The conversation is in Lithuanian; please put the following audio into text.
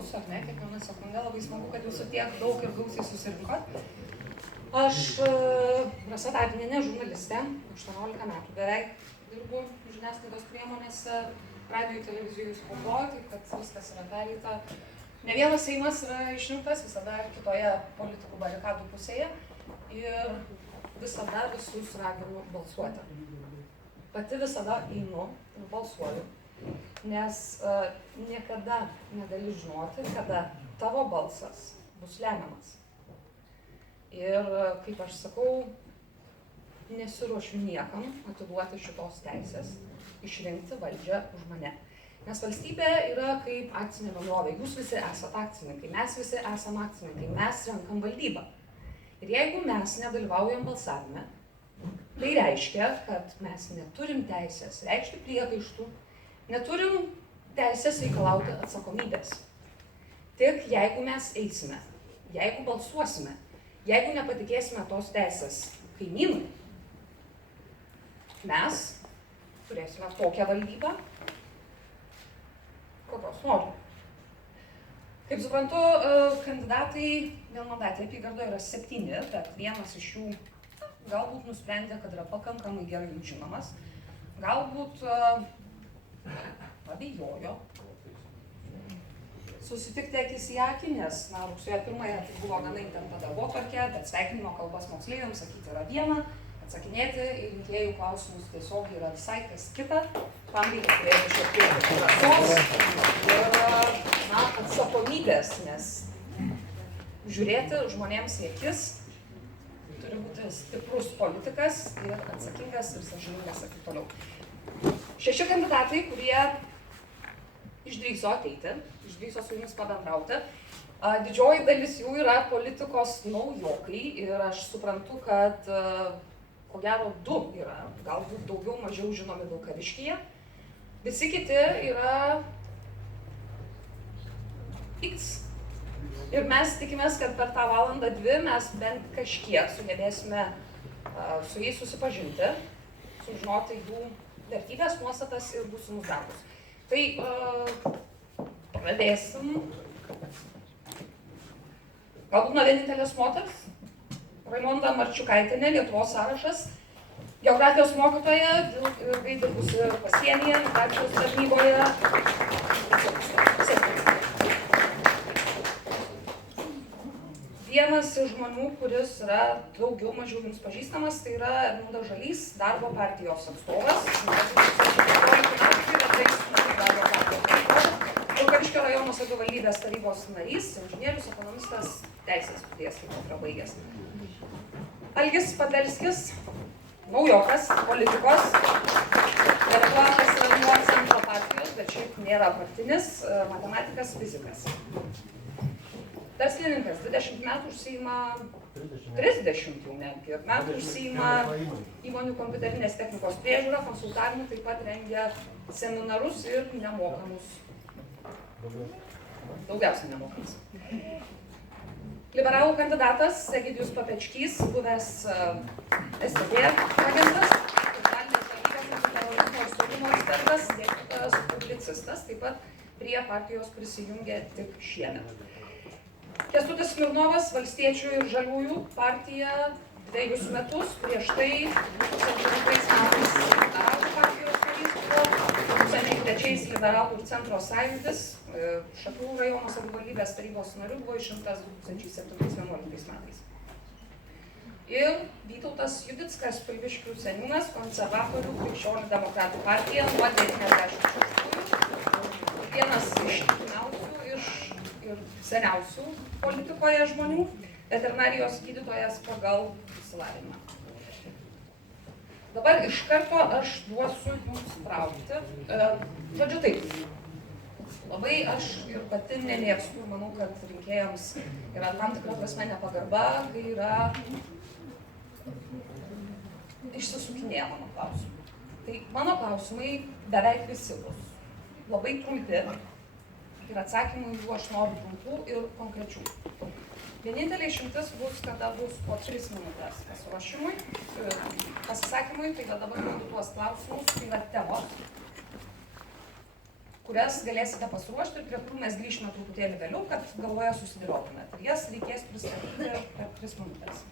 jūs, ar ne, kiekvieną sekundę labai smagu, kad jūsų tiek daug ir gausiai susirinkot. Aš Rasa Tapinienė, žurnalistė, 18 metų beveik dirbu žiniasklaidos priemonėse, radijo, televizijų, spaudoj, taip kad viskas yra pereita. Ne vienas Seimas yra išrinktas, visada kitoje politikų barikadų pusėje ir visada visus raginu balsuoti. Pati visada einu ir balsuoju, nes niekada negali žinoti, kada tavo balsas bus lemiamas. Ir, kaip aš sakau, nesiruošiu niekam atiduoti šitos teisės išrinkti valdžią už mane. Nes valstybė yra kaip akcinė bendrovė. Jūs visi esate akcininkai, mes visi esame akcininkai, mes renkam valdybą. Ir jeigu mes nedalyvaujam balsavime, tai reiškia, kad mes neturim teisės reikšti priekaištų, neturim teisės reikalauti atsakomybės. Tik jeigu mes eisime, jeigu balsuosime, jeigu nepatikėsime tos teisės kaimynui, mes turėsime tokią valdybą, kokios norim. Kaip suprantu, kandidatai vienmandatėje apygardoje yra 7, bet vienas iš jų galbūt nusprendė, kad yra pakankamai gerai žinomas, galbūt pabijojo susitikti akis į akį, nes rugsėjo 1 tai buvo gana įtempta darbotvarkė, bet sveikinimo kalbas moksleiviams sakyti yra viena, atsakinėti į rinkėjų klausimus tiesiog yra visai kas kita, tam reikia turėti šiek tiek drąsos ir atsakomybės, nes žiūrėti žmonėms į akis turi būti stiprus politikas ir atsakingas ir sąžiningas ir taip toliau. 6 kandidatai, kurie išdrįso ateiti, išdrįso su jumis pabendrauti. Didžioji dalis jų yra politikos naujokai ir aš suprantu, kad ko gero 2 yra, galbūt daugiau mažiau žinomi Vilkaviškyje. Visi kiti yra X. Ir mes tikimės, kad per tą valandą 2 mes bent kažkiek sugebėsime su jais susipažinti, sužinoti jų vertybės, nuostatas ir būsimus darbus. Tai pradėsim galbūt nuo vienintelės moters, Raimonda Marčiukaitienė, Lietuvos sąrašas, geografijos mokytoja, ilgai dirbusi pasienyje, migracijos tarnyboje. Vienas iš žmonių, kuris yra daugiau mažiau jums pažįstamas, tai yra Edmundas Žalys, Darbo partijos atstovas. Vilkaviškio rajono savivaldybės tarybos narys, inžinierius, ekonomistas, teisės studijas taip pat yra baigęs. Algis Padelskis, naujokas, politikos, dalyvaujantis yra nuo Centro partijos, bet šiaip nėra partinis, matematikas, fizikas. Verslininkas, 20 metų užsiima, 30 jau netgi metų užsiima įmonių kompiuterinės technikos priežiūrą, konsultavimų, taip pat rengia seminarus ir nemokamus. Daugiausiai nemokamus. Liberalų kandidatas Egidijus Papečkys, buvęs STB agentas, socialinės dalykas, terorizmo ir saugumo ekspertas, dėstytojas, publicistas, taip pat prie partijos prisijungė tik šiemet. Kęstutis Smirnovas, Valstiečių ir Žaliųjų partija 2 metus, prieš tai 2002 metais Liberalų partijos narys buvo, 2003 Liberalų ir Centro sąjūdis, Šakių rajono savivaldybės tarybos narių buvo išrinktas 2007-2011 metais. Ir Vytautas Judickas, Pilviškių seniūnas, konservatorių krikščionių demokratų partija nuo 96-ųjų. Vienas iš tikimiausių ir seniausių politikoje žmonių, veterinarijos gydytojas pagal išsilavinimą. Dabar iš karto aš duosiu jums traukti. Žodžiu taip, labai aš ir pati nemėgstu, manau, kad rinkėjams yra tam tikra prasme nepagarba, kai yra išsisukinėja mano klausimai. Tai mano klausimai beveik visi bus labai trumpi ir atsakymų jų aš noriu trumpų ir konkrečių. Vienintelė išimtis bus, kada bus po 3 minutės pasiruošimui, pasisakymui, tai dabar duodu tuos klausimus, tai yra temos, kurias galėsite pasiruošti ir prie kurių mes grįšime truputėlį vėliau, kad galvoje susidėliotumėt. Ir jas reikės pristatyti per 3 minutės.